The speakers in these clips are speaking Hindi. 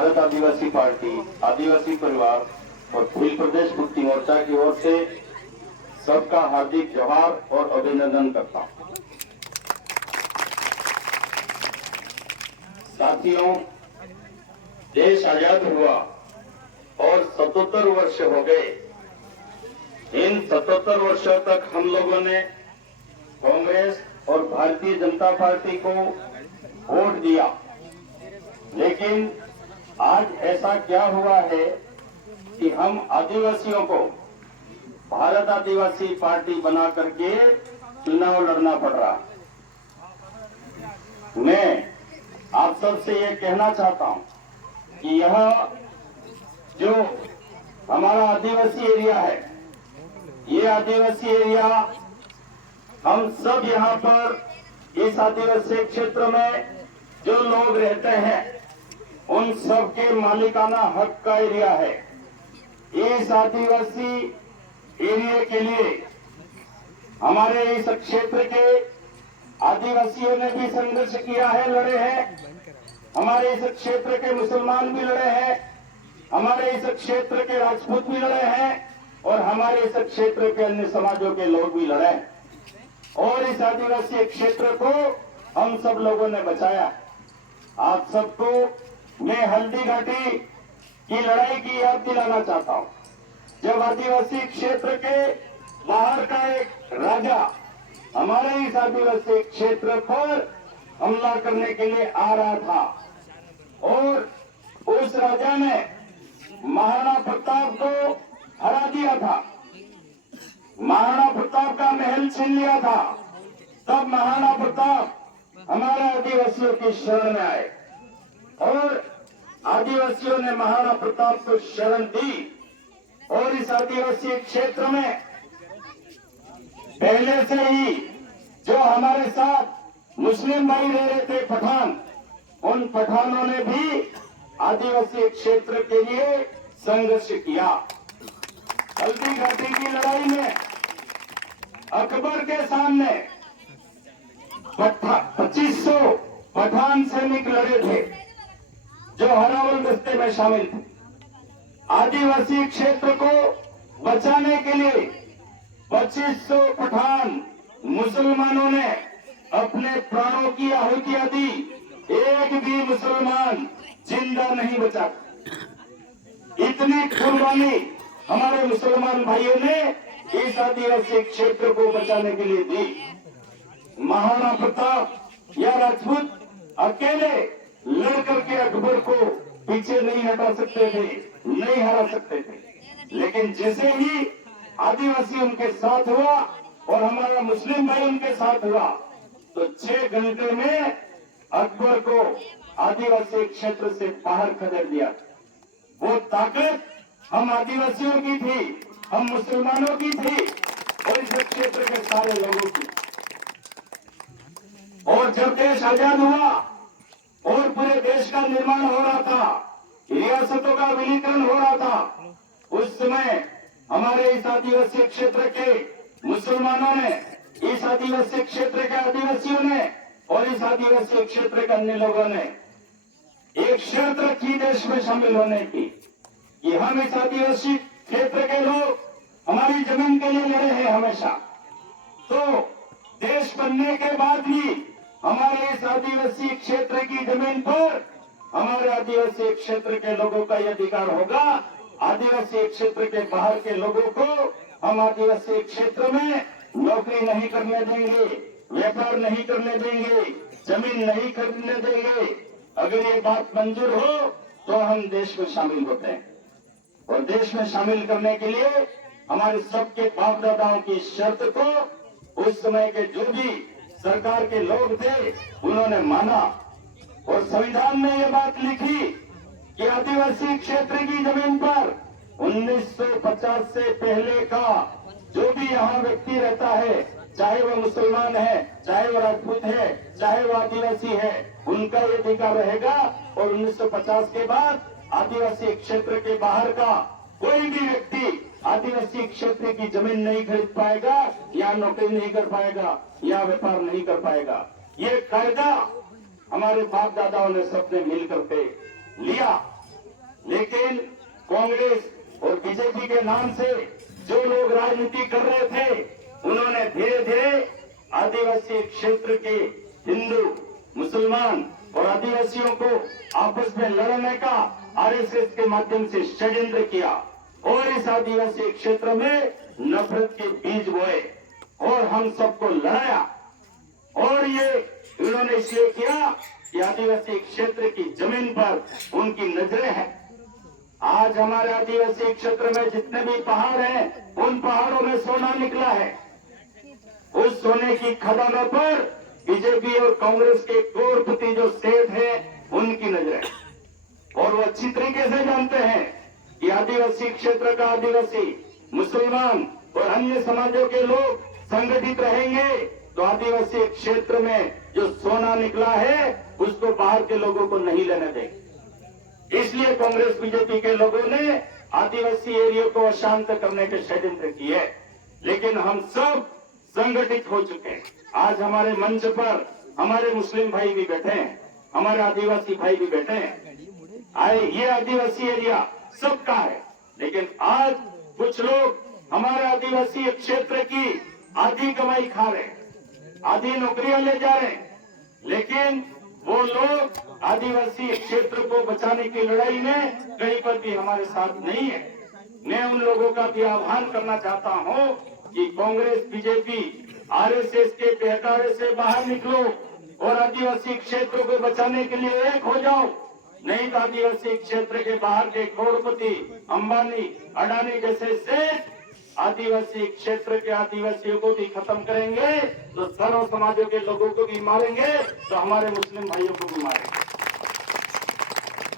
भारत आदिवासी पार्टी, आदिवासी परिवार और भील प्रदेश मुक्ति मोर्चा की ओर से सबका हार्दिक जोहार और अभिनंदन करता हूं। साथियों, देश आजाद हुआ और 77 वर्ष हो गए। इन 77 वर्षों तक हम लोगों ने कांग्रेस और भारतीय जनता पार्टी को वोट दिया, लेकिन आज ऐसा क्या हुआ है कि हम आदिवासियों को भारत आदिवासी पार्टी बना करके चुनाव लड़ना पड़ रहा। मैं आप सबसे ये कहना चाहता हूं कि यह जो हमारा आदिवासी एरिया है, ये आदिवासी एरिया हम सब यहाँ पर इस आदिवासी क्षेत्र में जो लोग रहते हैं उन सब के मालिकाना हक का एरिया है। इस आदिवासी एरिया के लिए हमारे इस क्षेत्र के आदिवासियों ने भी संघर्ष किया है, लड़े हैं। हमारे इस क्षेत्र के मुसलमान भी लड़े हैं, हमारे इस क्षेत्र के राजपूत भी लड़े हैं और हमारे इस क्षेत्र के अन्य समाजों के लोग भी लड़े हैं। और इस आदिवासी क्षेत्र को हम सब लोगों ने बचाया। आप सबको मैं हल्दी घाटी की लड़ाई की याद दिलाना चाहता हूं। जब आदिवासी क्षेत्र के बाहर का एक राजा हमारे इस आदिवासी क्षेत्र पर हमला करने के लिए आ रहा था और उस राजा ने महाराणा प्रताप को हरा दिया था, महाराणा प्रताप का महल छीन लिया था, तब महाराणा प्रताप हमारे आदिवासियों की शरण में आए और आदिवासियों ने महाराणा प्रताप को शरण दी। और इस आदिवासी क्षेत्र में पहले से ही जो हमारे साथ मुस्लिम भाई रह रहे थे पठान, उन पठानों ने भी आदिवासी क्षेत्र के लिए संघर्ष किया। हल्दी घाटी की लड़ाई में अकबर के सामने 2500 पठान सैनिक लड़े थे जो हरावल दस्ते में शामिल थे। आदिवासी क्षेत्र को बचाने के लिए 2500 पठान मुसलमानों ने अपने प्राणों की आहुतियां दी। एक भी मुसलमान जिंदा नहीं बचा। इतनी कुर्बानी हमारे मुसलमान भाइयों ने इस आदिवासी क्षेत्र को बचाने के लिए दी। महाराणा प्रताप या राजपूत अकेले लड़ करके अकबर को पीछे नहीं हटा सकते थे, नहीं हरा सकते थे। लेकिन जैसे ही आदिवासी उनके साथ हुआ और हमारा मुस्लिम भाई उनके साथ हुआ, तो 6 घंटे में अकबर को आदिवासी क्षेत्र से बाहर खदेड़ दिया। वो ताकत हम आदिवासियों की थी, हम मुसलमानों की थी और इस क्षेत्र के सारे लोगों की। और जब देश आजाद हुआ और पूरे देश का निर्माण हो रहा था, रियासतों का विलीकरण हो रहा था, उस समय हमारे इस आदिवासी क्षेत्र के मुसलमानों ने, इस आदिवासी क्षेत्र के आदिवासियों ने और इस आदिवासी क्षेत्र के अन्य लोगों ने एक शर्त रखी देश में शामिल होने की कि हम इस आदिवासी क्षेत्र के लोग हमारी जमीन के लिए लड़े हैं हमेशा। तो देश बनने के बाद भी हमारे इस आदिवासी क्षेत्र की जमीन पर हमारे आदिवासी क्षेत्र के लोगों का यह अधिकार होगा। आदिवासी क्षेत्र के बाहर के लोगों को हम आदिवासी क्षेत्र में नौकरी नहीं करने देंगे, व्यापार नहीं करने देंगे, जमीन नहीं खरीदने देंगे। अगर ये बात मंजूर हो तो हम देश में शामिल होते हैं। और देश में शामिल करने के लिए हमारे सबके बाप दादाओं की शर्त को उस समय के जो भी सरकार के लोग थे उन्होंने माना और संविधान में ये बात लिखी कि आदिवासी क्षेत्र की जमीन पर 1950 से पहले का जो भी यहाँ व्यक्ति रहता है, चाहे वह मुसलमान है, चाहे वह राजपूत है, चाहे वह आदिवासी है, उनका ये अधिकार रहेगा। और 1950 के बाद आदिवासी क्षेत्र के बाहर का कोई भी व्यक्ति आदिवासी क्षेत्र की जमीन नहीं खरीद पाएगा, या नौकरी नहीं कर पाएगा, या व्यापार नहीं कर पाएगा। ये कायदा हमारे बाप दादाओं ने सबने मिल करके लिया लेकिन कांग्रेस और बीजेपी के नाम से जो लोग राजनीति कर रहे थे, उन्होंने धीरे धीरे आदिवासी क्षेत्र के हिंदू, मुसलमान और आदिवासियों को आपस में लड़ने का आरएसएस के माध्यम से षड्यंत्र किया और इस आदिवासी क्षेत्र में नफरत के बीज बोए और हम सबको लड़ाया। और ये इन्होंने इसलिए किया कि आदिवासी क्षेत्र की जमीन पर उनकी नजरें हैं। आज हमारे आदिवासी क्षेत्र में जितने भी पहाड़ हैं, उन पहाड़ों में सोना निकला है। उस सोने की खदानों पर बीजेपी और कांग्रेस के करोड़पति जो सेठ हैं, उनकी नजरें, और वो अच्छी तरीके से जानते हैं कि आदिवासी क्षेत्र का आदिवासी, मुसलमान और अन्य समाजों के लोग संगठित रहेंगे तो आदिवासी क्षेत्र में जो सोना निकला है उसको बाहर के लोगों को नहीं लेने देंगे। इसलिए कांग्रेस बीजेपी के लोगों ने आदिवासी एरिया को अशांत करने के षड्यंत्र किए, लेकिन हम सब संगठित हो चुके हैं। आज हमारे मंच पर हमारे मुस्लिम भाई भी बैठे हैं, हमारे आदिवासी भाई भी बैठे हैं। आए, ये आदिवासी एरिया सबका है, लेकिन आज कुछ लोग हमारे आदिवासी क्षेत्र की आधी कमाई खा रहे हैं, आधी नौकरियां ले जा रहे हैं, लेकिन वो लोग आदिवासी क्षेत्र को बचाने की लड़ाई में कहीं पर भी हमारे साथ नहीं है। मैं उन लोगों का भी आह्वान करना चाहता हूं कि कांग्रेस, बीजेपी, आरएसएस के बहकावे से बाहर निकलो और आदिवासी क्षेत्र को बचाने के लिए एक हो जाओ। नहीं तो आदिवासी क्षेत्र के बाहर के करोड़पति, अंबानी, अडानी जैसे सेठ आदिवासी क्षेत्र के आदिवासियों को भी खत्म करेंगे, तो सर्व समाजों के लोगों को भी मारेंगे, तो हमारे मुस्लिम भाइयों को भी मारेंगे।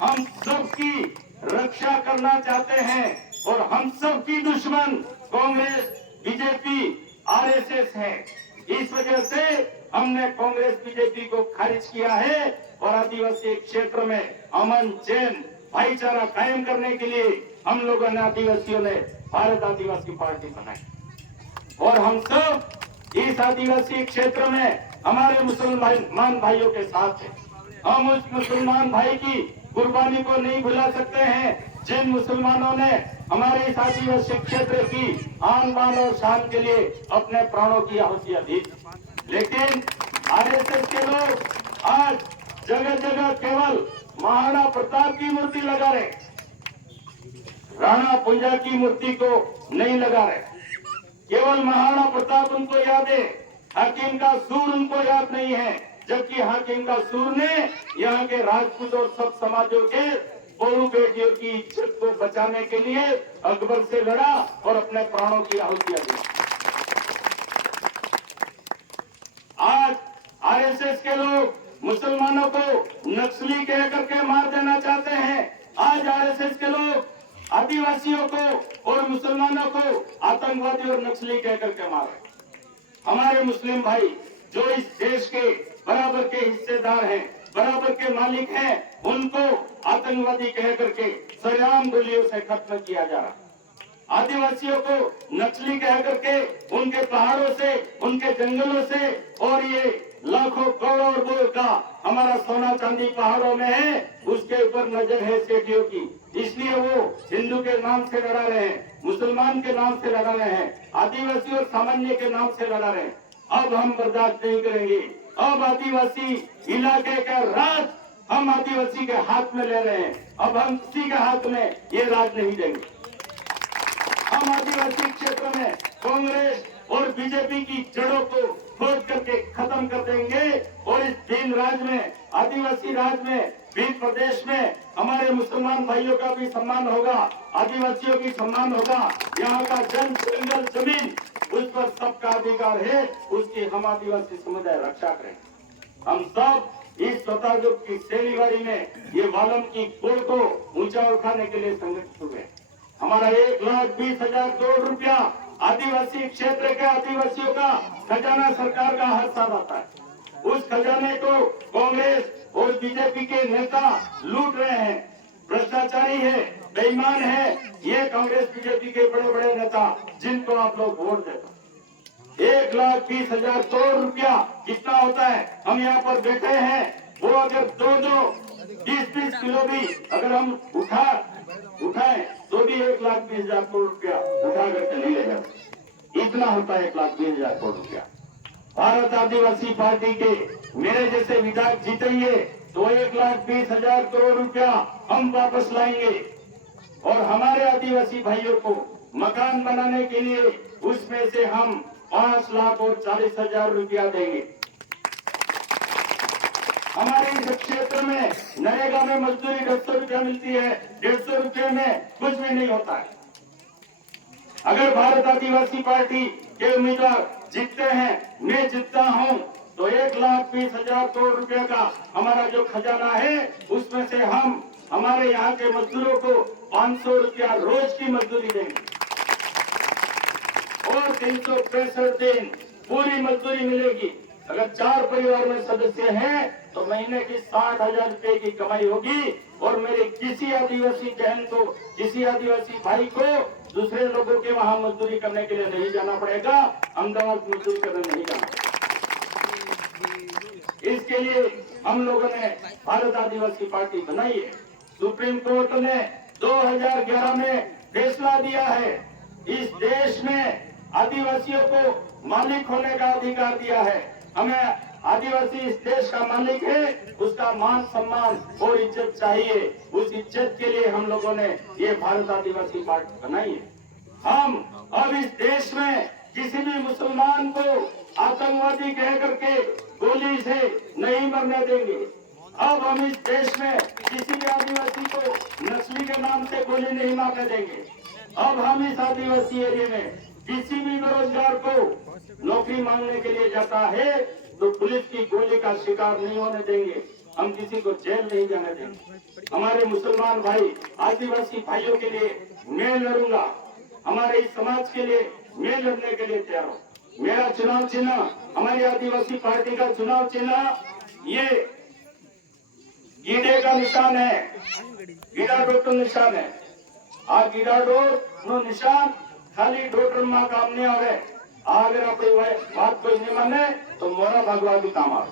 हम सबकी रक्षा करना चाहते हैं और हम सबकी दुश्मन कांग्रेस, बीजेपी, आरएसएस है। इस वजह से हमने कांग्रेस, बीजेपी को खारिज किया है और आदिवासी क्षेत्र में अमन, चैन, भाईचारा कायम करने के लिए हम लोगों ने, आदिवासियों ने भारत आदिवासी पार्टी बनाई और हम सब इस आदिवासी क्षेत्र में हमारे मुसलमान भाइयों के साथ हैं। हम उस मुसलमान भाई की कुर्बानी को नहीं भुला सकते हैं, जिन मुसलमानों ने हमारे इस आदिवासी क्षेत्र की आन बान और शान के लिए अपने प्राणों की आहुतियां दी। लेकिन आरएसएस के लोग आज जगह जगह केवल महाराणा प्रताप की मूर्ति लगा रहे, राणा पुंजा की मूर्ति को नहीं लगा रहे। केवल महाराणा प्रताप उनको याद है, हाकिम का सूर उनको याद नहीं है, जबकि हाकिम का सूर ने यहाँ के राजपूत और सब समाजों के बहू बेटियों की इज्जत को बचाने के लिए अकबर से लड़ा और अपने प्राणों की आहुतियां दी। आज आरएसएस के लोग मुसलमानों को नक्सली कह करके मार देना चाहते हैं। आज आरएसएस के लोग आदिवासियों को और मुसलमानों को आतंकवादी और नक्सली कह करके मार रहे। हमारे मुस्लिम भाई जो इस देश के बराबर के हिस्सेदार हैं, बराबर के मालिक हैं, उनको आतंकवादी कह करके सरेआम गोलियों से खत्म किया जा रहा। आदिवासियों को नक्सली कह करके उनके पहाड़ों से, उनके जंगलों से, और ये लाखों करोड़ों रुपयों का हमारा सोना चांदी पहाड़ों में है, उसके ऊपर नजर है सेठियों की। इसलिए वो हिंदू के नाम से लड़ा रहे हैं, मुसलमान के नाम से लड़ा रहे हैं, आदिवासी और सामान्य के नाम से लड़ा रहे हैं। अब हम बर्दाश्त नहीं करेंगे। अब आदिवासी इलाके का राज हम आदिवासी के हाथ में ले रहे हैं। अब हम किसी के हाथ में ये राज नहीं देंगे। हम आदिवासी क्षेत्र में कांग्रेस और बीजेपी की जड़ों को खोद करके खत्म कर देंगे और इस दीन राज में, आदिवासी राज में, भील प्रदेश में हमारे मुसलमान भाइयों का भी सम्मान होगा, आदिवासियों की सम्मान होगा। यहाँ का जंगल जमीन, उस पर सबका अधिकार है, उसकी हम आदिवासी समुदाय रक्षा करें। हम सब इस स्वतंत्र की शैलीवाड़ी में ये वालम की कोड़ को ऊंचा उठाने के लिए संगठित हुए। हमारा 1,20,000 करोड़ रुपया आदिवासी क्षेत्र के आदिवासियों का खजाना सरकार का हर साल आता है। उस खजाने को कांग्रेस और बीजेपी के नेता लूट रहे हैं, भ्रष्टाचारी है, बेईमान है ये कांग्रेस बीजेपी के बड़े बड़े नेता, जिनको आप लोग वोट देते। 1,20,000 करोड़ रुपया कितना होता है? हम यहाँ पर बैठे हैं, वो अगर 2-2, 20-20 किलो भी अगर हम उठा उठाएं तो भी 1,20,000 करोड़ रुपया उठा करके नहीं ले जाते। इतना होता है 1,20,000 करोड़ रुपया। भारत आदिवासी पार्टी के मेरे जैसे विधायक जीतेंगे तो 1,20,000 करोड़ रुपया हम वापस लाएंगे और हमारे आदिवासी भाइयों को मकान बनाने के लिए उसमें से हम 5,40,000 रुपया देंगे। हमारे इस क्षेत्र में नरेगा में मजदूरी 150 रुपया मिलती है, 150 रुपये में कुछ भी नहीं होता है। अगर भारत आदिवासी पार्टी के उम्मीदवार जीतते हैं, मैं जीतता हूं, तो 1,20,000 करोड़ रुपए का हमारा जो खजाना है उसमें से हम हमारे यहाँ के मजदूरों को 500 रुपया रोज की मजदूरी देंगे और 365 दिन पूरी मजदूरी मिलेगी। अगर 4 परिवार में सदस्य हैं तो महीने की 60,000 रुपए की कमाई होगी और मेरे किसी आदिवासी बहन को, किसी आदिवासी भाई को दूसरे लोगों के वहां मजदूरी करने के लिए नहीं जाना पड़ेगा, अहमदाबाद मजदूरी करने नहीं जाना। इसके लिए हम लोगों ने भारत आदिवासी पार्टी बनाई है। सुप्रीम कोर्ट ने 2011 में फैसला दिया है, इस देश में आदिवासियों को मालिक होने का अधिकार दिया है। हमें आदिवासी इस देश का मालिक है, उसका मान सम्मान और इज्जत चाहिए। उस इज्जत के लिए हम लोगों ने ये भारत आदिवासी पार्टी बनाई है। हम अब इस देश में किसी भी मुसलमान को आतंकवादी कह करके गोली से नहीं मरने देंगे। अब हम इस देश में किसी भी आदिवासी को नस्ली के नाम से गोली नहीं मारने देंगे। अब हम इस आदिवासी एरिया में किसी भी बेरोजगार को नौकरी मांगने के लिए जाता है तो पुलिस की गोली का शिकार नहीं होने देंगे। हम किसी को जेल नहीं जाने देंगे। हमारे मुसलमान भाई, आदिवासी भाइयों के लिए मैं लड़ूंगा, हमारे इस समाज के लिए मैं लड़ने के लिए तैयार हूँ। मेरा चुनाव चिन्ह, हमारी आदिवासी पार्टी का चुनाव चिन्ह ये गीडे का निशान है, गीडा डॉक्टर निशान है। आ गीडा डॉक्टर निशान खाली डॉक्टर माँ काम नहीं आवे, अगर अपनी बात कोई नहीं माने तो मोरा भागवा भी काम आवे।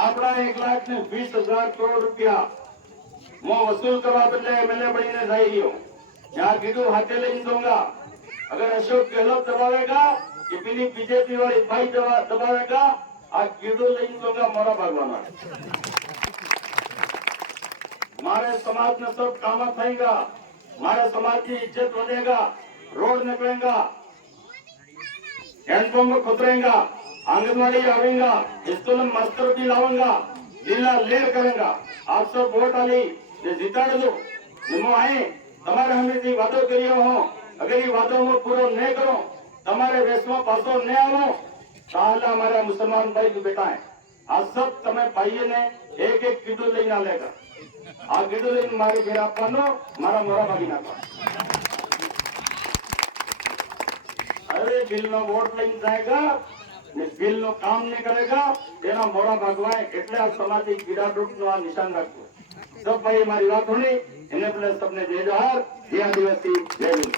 अपना 1,20,000 करोड़ रुपया मैं वसूल करवा बदले एमएलए बनी जाएगी हूँ। यहाँ गिडू हाथे ले दूंगा। अगर अशोक गहलोत दबावेगा कि पीली बीजेपी वाली भाई दबावेगा, आज गिडू ले दूंगा मोरा भगवान। हमारे समाज में सब काम थेगा, हमारे समाज की इज्जत बढ़ेगा, रोड निकलेगा, हैंडपंप खुदरेगा, आंगनबाड़ी आवेगा, स्कूल में मास्टर भी लाऊंगा, जिला लेर करेगा। आप सब वोट आली જીતાડ દો। નિમો આए તમારે અમે જે વાદો કર્યો હો, અગર એ વાદો હું પૂરો નહીં કરો, તમારે વેસમાં પાછો નહીં આવો, તાહલે અમારા મુસલમાન ભાઈ બેટા હે આ सब તમે ભાઈએ ને એક એક કીડું લઈને આલેગા। આ કીડું લઈને મારે ઘેર આપવાનો, મારા મોરા ભાગી નાખવા। અરે બિલ નો વોટ લઈને જાયગા ને બિલ નો કામ નહીં કરેગા, એના મોરા ભાગવાય। એટલે આ સમાજિક ગીડાડૂટ નો આ નિશાન રાખવું। सब भाई हमारी बात होनी, इन्हें सबने जय जोहार, जय आदिवासी, जय हिंद।